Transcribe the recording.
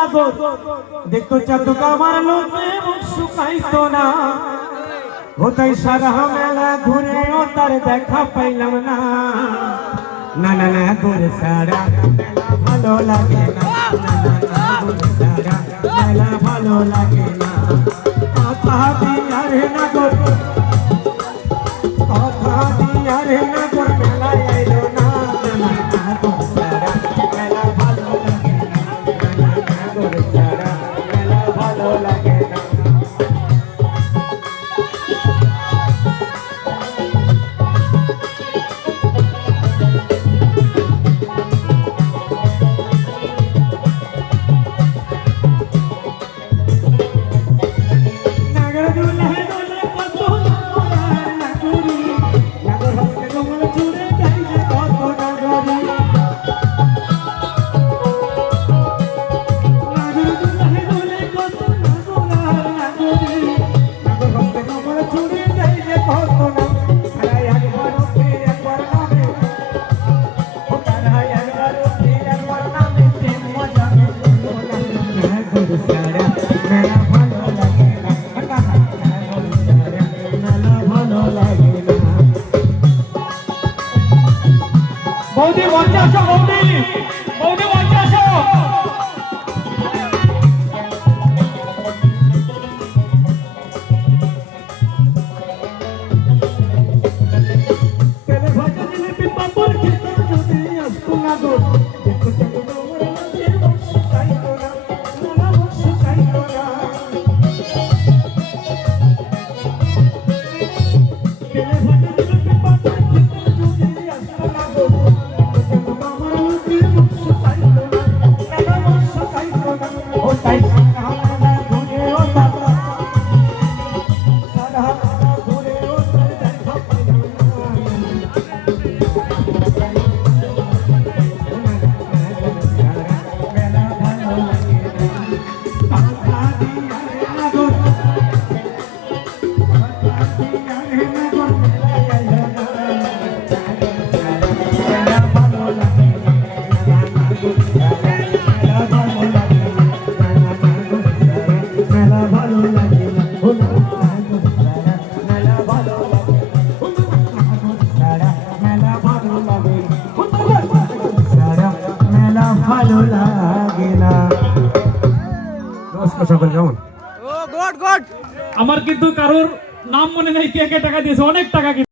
নাগর দেখতো চাঁদুক আমার লোকে মুখ শুকাইতো না হতাই সারা মেলা ঘুরে ও তার দেখা পাইলাম না না না না ঘুরে সারা মেলা ভালো লাগে না না না না ঘুরে সারা মেলা ভালো লাগে না কথা দিয়া রে নাগর কথা দিয়া রে নাগর মেলায় আইলো না না না ঘুরে সারা মেলা ভালো লাগে না না না ঘুরে সারা মেলা ভালো লাগে না বৌদি মঞ্চে আসো বৌদি বৌদি মঞ্চে আসো তেলে ভাজা জিলিপি পাপড় খেতে যদি আসতো না গো দেখো চাঁদুক আমার লোকে মুখ শুকাইতো না না মুখ শুকাইতো না তেলে ভাজা জিলিপি পাপড় খেতে যদি আসতো না গো ভালো লাগে না নমস্কার সকল কেমন ও গড গড আমার কিন্তু কারোর নাম মনে নেই কে কে টাকা দিয়েছে অনেক টাকা